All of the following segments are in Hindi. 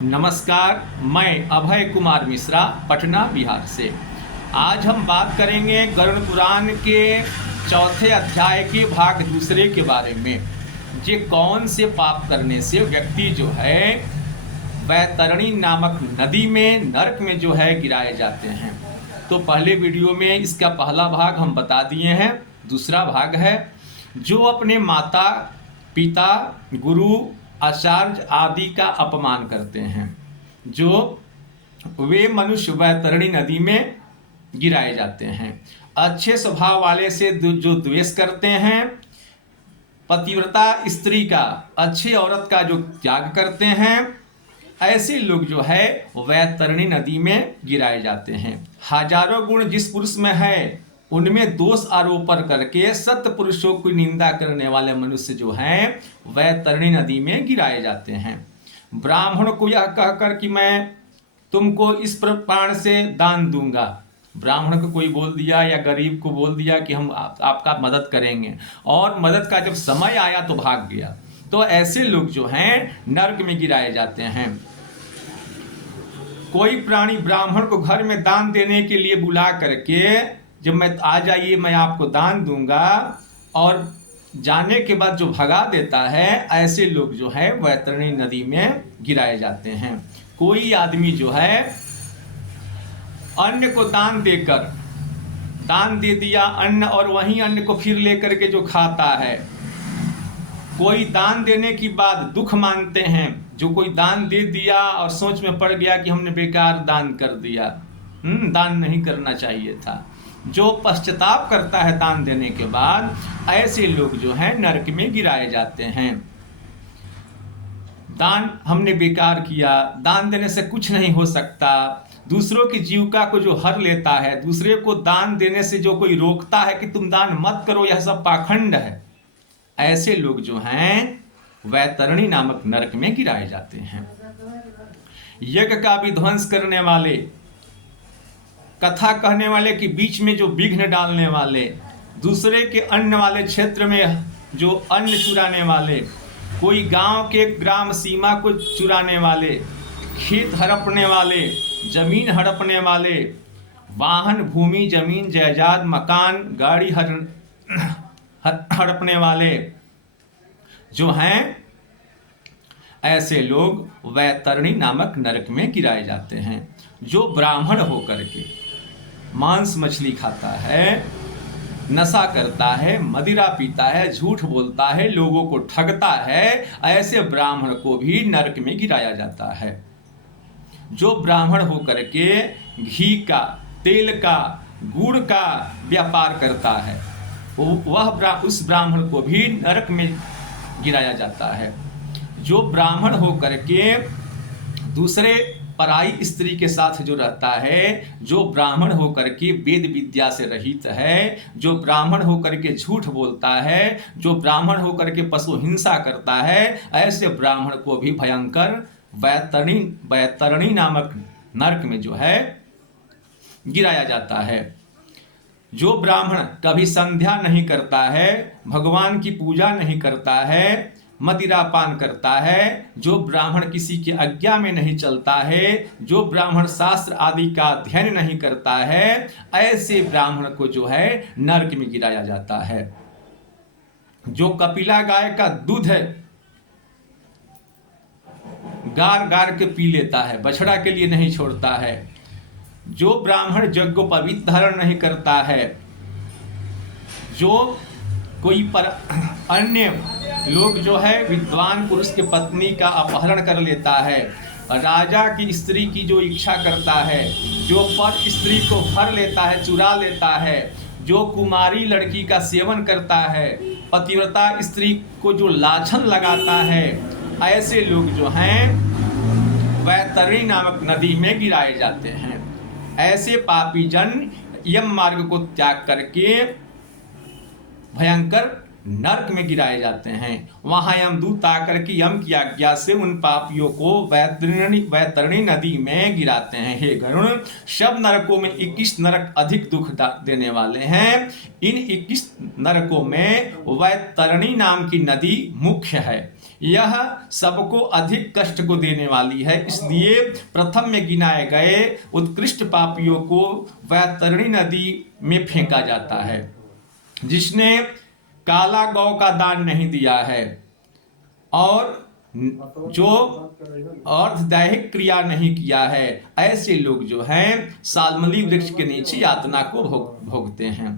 नमस्कार, मैं अभय कुमार मिश्रा पटना बिहार से। आज हम बात करेंगे गरुड़ पुराण के चौथे अध्याय के भाग दूसरे के बारे में। जे कौन से पाप करने से व्यक्ति जो है वैतरणी नामक नदी में नरक में जो है गिराए जाते हैं। तो पहले वीडियो में इसका पहला भाग हम बता दिए हैं। दूसरा भाग है जो अपने माता पिता गुरु आचार्य आदि का अपमान करते हैं, जो वे मनुष्य वैतरणी नदी में गिराए जाते हैं। अच्छे स्वभाव वाले से जो द्वेष करते हैं, पतिव्रता स्त्री का, अच्छी औरत का जो त्याग करते हैं, ऐसे लोग जो है वैतरणी नदी में गिराए जाते हैं। हजारों गुण जिस पुरुष में है उनमें दोष आरोपण करके सत्य पुरुषों की निंदा करने वाले मनुष्य जो हैं वैतरणी नदी में गिराए जाते हैं। ब्राह्मण को यह कहकर कि मैं तुमको इस प्राण से दान दूंगा, ब्राह्मण को कोई बोल दिया या गरीब को बोल दिया कि हम आपका मदद करेंगे, और मदद का जब समय आया तो भाग गया। तो ऐसे लोग जो हैं नरक में गिराए जाते हैं। कोई प्राणी ब्राह्मण को घर में दान देने के लिए बुला करके जब मैं आ जाइए मैं आपको दान दूंगा, और जाने के बाद जो भगा देता है, ऐसे लोग जो है वैतरणी नदी में गिराए जाते हैं। कोई आदमी जो है अन्न को दान देकर दान दे दिया अन्न, और वहीं अन्न को फिर लेकर के जो खाता है। कोई दान देने के बाद दुख मानते हैं, जो कोई दान दे दिया और सोच में पड़ गया कि हमने बेकार दान कर दिया, दान नहीं करना चाहिए था, जो पश्चाताप करता है दान देने के बाद, ऐसे लोग जो हैं नरक में गिराए जाते हैं। दान हमने बेकार किया, दान देने से कुछ नहीं हो सकता, दूसरों की जीविका को जो हर लेता है, दूसरे को दान देने से जो कोई रोकता है कि तुम दान मत करो, यह सब पाखंड है, ऐसे लोग जो हैं वैतरणी नामक नरक में गिराए जाते हैं। यज्ञ का विध्वंस करने वाले, कथा कहने वाले के बीच में जो विघ्न डालने वाले, दूसरे के अन्न वाले क्षेत्र में जो अन्न चुराने वाले, कोई गांव के ग्राम सीमा को चुराने वाले, खेत हड़पने वाले, जमीन हड़पने वाले, वाहन भूमि जमीन जायदाद मकान गाड़ी हड़पने वाले जो हैं, ऐसे लोग वैतरणी नामक नरक में गिराए जाते हैं। जो ब्राह्मण होकर के मांस मछली खाता है, नशा करता है, मदिरा पीता है, झूठ बोलता है, लोगों को ठगता है, ऐसे ब्राह्मण को भी नरक में गिराया जाता है। जो ब्राह्मण होकर के घी का, तेल का, गुड़ का व्यापार करता है, उस ब्राह्मण को भी नरक में गिराया जाता है। जो ब्राह्मण होकर के दूसरे पराई स्त्री के साथ जो रहता है, जो ब्राह्मण होकर के वेद विद्या से रहित है, जो ब्राह्मण होकर के झूठ बोलता है, जो ब्राह्मण होकर के पशु हिंसा करता है, ऐसे ब्राह्मण को भी भयंकर वैतरणी नामक नरक में जो है गिराया जाता है। जो ब्राह्मण कभी संध्या नहीं करता है, भगवान की पूजा नहीं करता है, मदिरा पान करता है, जो ब्राह्मण किसी की आज्ञा में नहीं चलता है, जो ब्राह्मण शास्त्र आदि का अध्ययन नहीं करता है, ऐसे ब्राह्मण को जो है नरक में गिराया जाता है। जो कपिला गाय का दूध है गार गार के पी लेता है, बछड़ा के लिए नहीं छोड़ता है, जो ब्राह्मण यज्ञोपवीत धारण नहीं करता है, जो कोई पर अन्य लोग जो है विद्वान पुरुष के पत्नी का अपहरण कर लेता है, राजा की स्त्री की जो इच्छा करता है, जो पर स्त्री को भर लेता है, चुरा लेता है, जो कुमारी लड़की का सेवन करता है, पतिव्रता स्त्री को जो लाछन लगाता है, ऐसे लोग जो हैं वैतरणी नामक नदी में गिराए जाते हैं। ऐसे पापी जन यम मार्ग को त्याग करके भयंकर नरक में गिराए जाते हैं। वहां यमदूत आकर के यम की आज्ञा से उन पापियों को वैतरणी नदी में गिराते हैं। हे गरुड़, सब नरकों में 21 नरक अधिक दुख देने वाले हैं। इन 21 नरकों में वैतरणी नाम की नदी मुख्य है। यह सबको अधिक कष्ट को देने वाली है। इसलिए प्रथम में गिनाए गए उत्कृष्ट पापियों को वैतरणी नदी में फेंका जाता है। जिसने काला गौ का दान नहीं दिया है और जो अर्धदैहिक क्रिया नहीं किया है, ऐसे लोग जो हैं सालमली वृक्ष के नीचे यातना को भोगते हैं।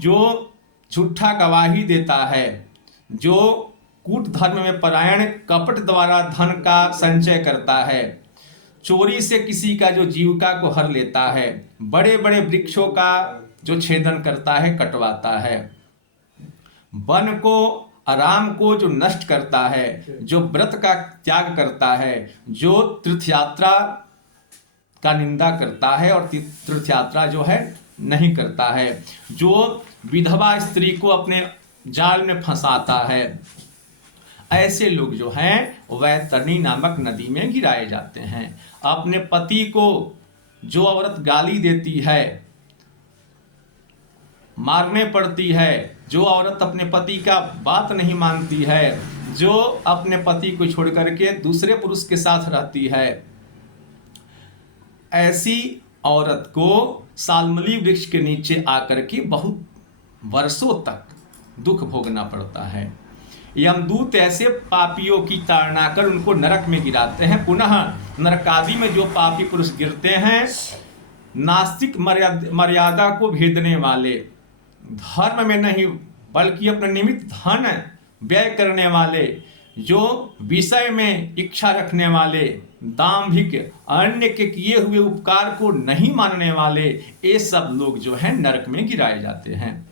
जो झूठा गवाही देता है, जो कूट धर्म में परायण कपट द्वारा धन का संचय करता है, चोरी से किसी का जो जीविका को हर लेता है, बड़े बड़े वृक्षों का जो छेदन करता है, कटवाता है, वन को आराम को जो नष्ट करता है, जो व्रत का त्याग करता है, जो तीर्थयात्रा का निंदा करता है और तीर्थयात्रा जो है नहीं करता है, जो विधवा स्त्री को अपने जाल में फंसाता है, ऐसे लोग जो हैं वैतरणी नामक नदी में गिराए जाते हैं। अपने पति को जो औरत गाली देती है, मारने पड़ती है, जो औरत अपने पति का बात नहीं मानती है, जो अपने पति को छोड़ करके दूसरे पुरुष के साथ रहती है, ऐसी औरत को सालमली वृक्ष के नीचे आकर के बहुत वर्षों तक दुख भोगना पड़ता है। यमदूत ऐसे पापियों की ताड़ना कर उनको नरक में गिराते हैं। पुनः नरकादि में जो पापी पुरुष गिरते हैं, नास्तिक मर्यादा को भेदने वाले, धर्म में नहीं बल्कि अपने निमित्त धन व्यय करने वाले, जो विषय में इच्छा रखने वाले, दाम्भिक, अन्य के किए हुए उपकार को नहीं मानने वाले, ये सब लोग जो हैं नरक में गिराए जाते हैं।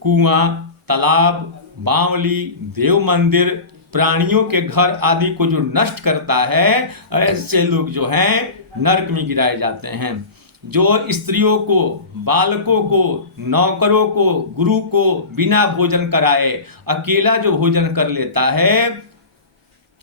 कुआं, तालाब, बावली, देव मंदिर, प्राणियों के घर आदि को जो नष्ट करता है, ऐसे लोग जो हैं नरक में गिराए जाते हैं। जो स्त्रियों को, बालकों को, नौकरों को, गुरु को बिना भोजन कराए अकेला जो भोजन कर लेता है,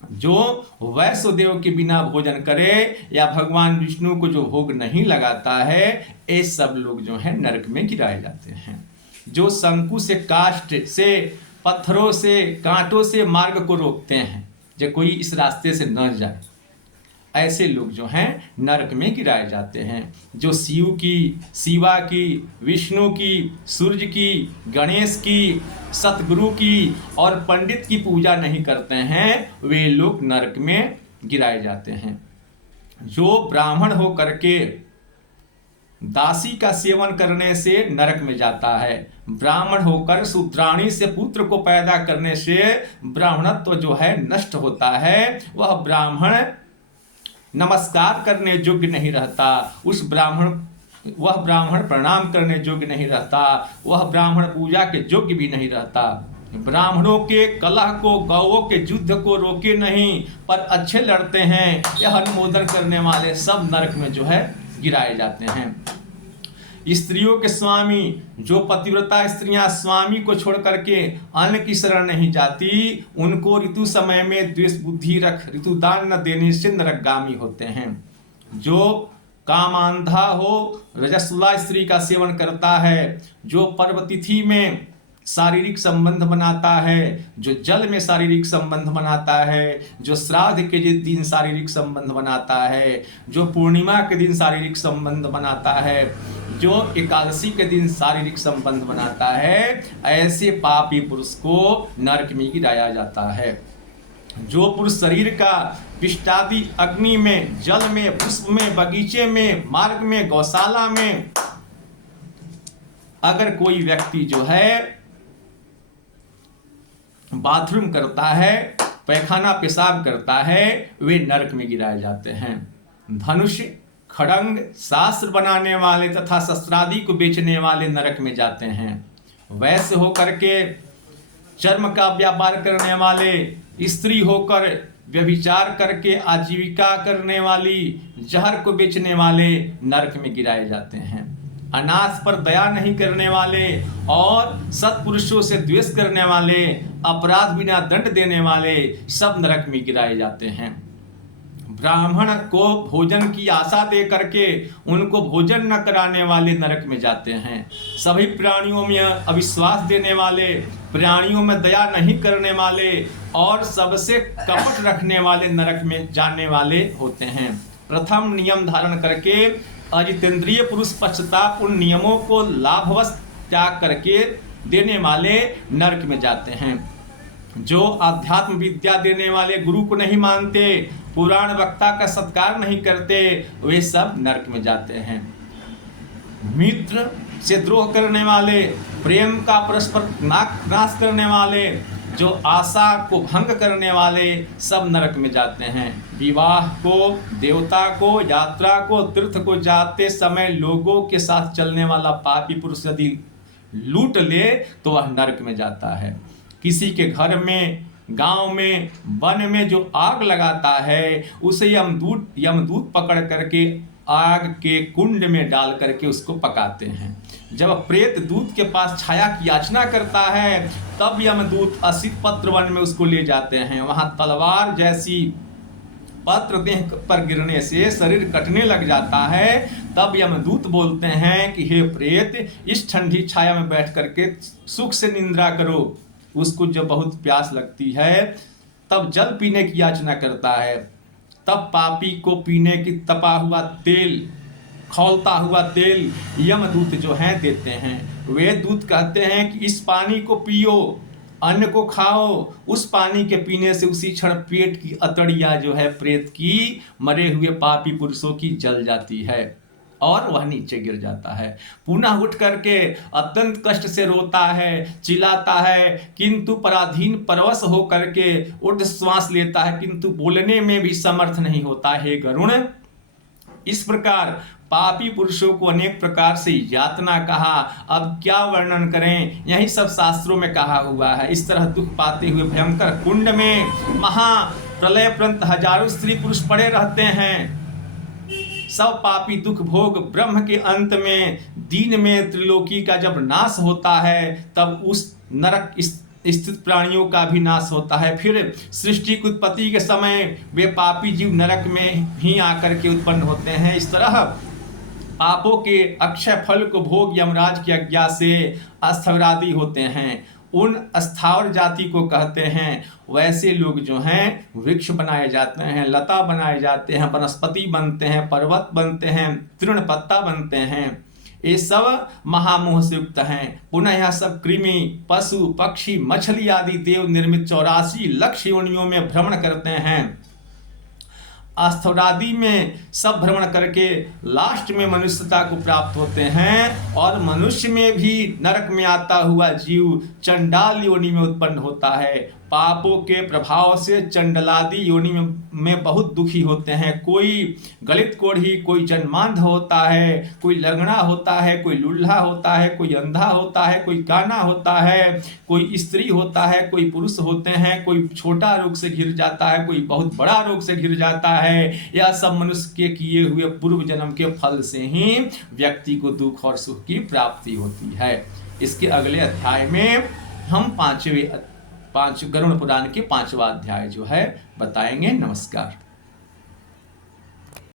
जो वैष्णोदेव के बिना भोजन करे या भगवान विष्णु को जो भोग नहीं लगाता है, ये सब लोग जो हैं नरक में गिराए जाते हैं। जो शंकु से, काष्ठ से, पत्थरों से, कांटों से मार्ग को रोकते हैं, जो कोई इस रास्ते से न जाए, ऐसे लोग जो हैं नरक में गिराए जाते हैं। जो शिव की, शिवा की, विष्णु की, सूर्य की, गणेश की, सतगुरु की और पंडित की पूजा नहीं करते हैं, वे लोग नरक में गिराए जाते हैं। जो ब्राह्मण हो करके दासी का सेवन करने से नरक में जाता है, ब्राह्मण होकर शूद्राणी से पुत्र को पैदा करने से ब्राह्मणत्व जो है नष्ट होता है, वह ब्राह्मण नमस्कार करने योग्य नहीं रहता, वह ब्राह्मण प्रणाम करने योग्य नहीं रहता, वह ब्राह्मण पूजा के योग्य भी नहीं रहता। ब्राह्मणों के कलह को, गौओं के युद्ध को रोके नहीं पर अच्छे लड़ते हैं, यह अनुमोदन करने वाले सब नरक में जो है गिराए जाते हैं। स्त्रियों के स्वामी, जो पतिव्रता स्त्रियां स्वामी को छोड़ करके अन्य की शरण नहीं जाती, उनको ऋतु समय में द्वेष बुद्धि रख ऋतुदान न देने से नरकगामी होते हैं। जो कामांधा हो, रजस्वला स्त्री का सेवन करता है, जो पर्व तिथि में शारीरिक संबंध बनाता है, जो जल में शारीरिक संबंध बनाता है, जो श्राद्ध के दिन शारीरिक संबंध बनाता है, जो पूर्णिमा के दिन शारीरिक संबंध बनाता है, जो एकादशी के दिन शारीरिक संबंध बनाता है, ऐसे पापी पुरुष को नरक में गिराया जाता है। जो पुरुष शरीर का विष्टादि अग्नि में, जल में, पुष्प में, बगीचे में, मार्ग में, गौशाला में अगर कोई व्यक्ति जो है बाथरूम करता है, पैखाना पेशाब करता है, वे नरक में गिराए जाते हैं। धनुष, खड़ंग, शास्त्र बनाने वाले तथा शस्त्रादि को बेचने वाले नरक में जाते हैं। वैश्य होकर के चर्म का व्यापार करने वाले, स्त्री होकर व्यभिचार करके आजीविका करने वाली, जहर को बेचने वाले नरक में गिराए जाते हैं। अनाथ पर दया नहीं करने वाले और सत्पुरुषों से द्वेष करने वाले, अपराध बिना दंड देने वाले सब नरक में गिराए जाते हैं। ब्राह्मण को भोजन की आशा दे करके उनको भोजन न कराने वाले नरक में जाते हैं। सभी प्राणियों में अविश्वास देने वाले, प्राणियों में दया नहीं करने वाले और सबसे कपट रखने वाले नरक में जाने वाले होते हैं। प्रथम नियम धारण करके अजितेंद्रिय पुरुष पश्चाताप उन नियमों को लाभवश त्याग करके देने वाले नरक में जाते हैं। जो आध्यात्म विद्या देने वाले गुरु को नहीं मानते, पुराण वक्ता का सत्कार नहीं करते, वे सब नरक में जाते हैं। मित्र से द्रोह करने वाले, प्रेम का परस्पर नाश करने वाले, जो आशा को भंग करने वाले सब नरक में जाते हैं। विवाह को, देवता को, यात्रा को, तीर्थ को जाते समय लोगों के साथ चलने वाला पापी पुरुष यदि लूट ले तो वह नरक में जाता है। किसी के घर में, गांव में, वन में जो आग लगाता है उसे यमदूत पकड़ करके आग के कुंड में डाल करके उसको पकाते हैं। जब प्रेत दूत के पास छाया की याचना करता है तब यमदूत असित पत्र वन में उसको ले जाते हैं। वहां तलवार जैसी पत्र देह पर गिरने से शरीर कटने लग जाता है। तब यमदूत बोलते हैं कि हे प्रेत, इस ठंडी छाया में बैठ करके सुख से निद्रा करो। उसको जब बहुत प्यास लगती है तब जल पीने की याचना करता है। तब पापी को पीने की तपा हुआ तेल, खौलता हुआ तेल यमदूत जो हैं देते हैं। वे दूत कहते हैं कि इस पानी को पियो, अन्न को खाओ। उस पानी के पीने से उसी क्षण पेट की अतड़िया जो है प्रेत की, मरे हुए पापी पुरुषों की जल जाती है और वह नीचे गिर जाता है। पुनः उठ करके अत्यंत कष्ट से रोता है, चिल्लाता है, किंतु पराधीन परवश हो करके ऊर्ध्व श्वास लेता है, किंतु बोलने में भी समर्थ नहीं होता। हे गरुण, इस प्रकार पापी पुरुषों को अनेक प्रकार से यातना कहा। अब क्या वर्णन करें, यही सब शास्त्रों में कहा हुआ है। इस तरह दुख पाते हुए भयंकर कुंड में महाप्रलय पर्यंत हजारों स्त्री पुरुष पड़े रहते हैं। सब पापी दुख भोग ब्रह्म के अंत में, दीन में त्रिलोकी का जब नाश होता है तब उस नरक स्थित प्राणियों का भी नाश होता है। फिर सृष्टि की उत्पत्ति के समय वे पापी जीव नरक में ही आकर के उत्पन्न होते हैं। इस तरह पापों के अक्षय फल को भोग यमराज की आज्ञा से अस्थविरादि होते हैं। उन अस्थावर जाति को कहते हैं। वैसे लोग जो हैं वृक्ष बनाए जाते हैं, लता बनाए जाते हैं, वनस्पति बनते हैं, पर्वत बनते हैं, तृण पत्ता बनते हैं। ये सब महामोह से युक्त हैं। पुनः यह सब कृमि, पशु, पक्षी, मछली आदि देव निर्मित 84 लाख योनियों में भ्रमण करते हैं। अस्थौरादि में सब भ्रमण करके लास्ट में मनुष्यता को प्राप्त होते हैं। और मनुष्य में भी नरक में आता हुआ जीव चंडाल योनि में उत्पन्न होता है। पापों के प्रभाव से चंडलादि योनि में बहुत दुखी होते हैं। कोई गलित कोढ़ी, कोई जन्मांध होता है, कोई लंगड़ा होता है, कोई लुल्हा होता है, कोई अंधा होता है, कोई काना होता है, कोई स्त्री होता है, कोई पुरुष होते हैं, कोई छोटा रोग से घिर जाता है, कोई बहुत बड़ा रोग से घिर जाता है। यह सब मनुष्य के किए हुए पूर्व जन्म के फल से ही व्यक्ति को दुख और सुख की प्राप्ति होती है। इसके अगले अध्याय में हम गरुड़ पुराण के 5वां अध्याय जो है बताएंगे। नमस्कार।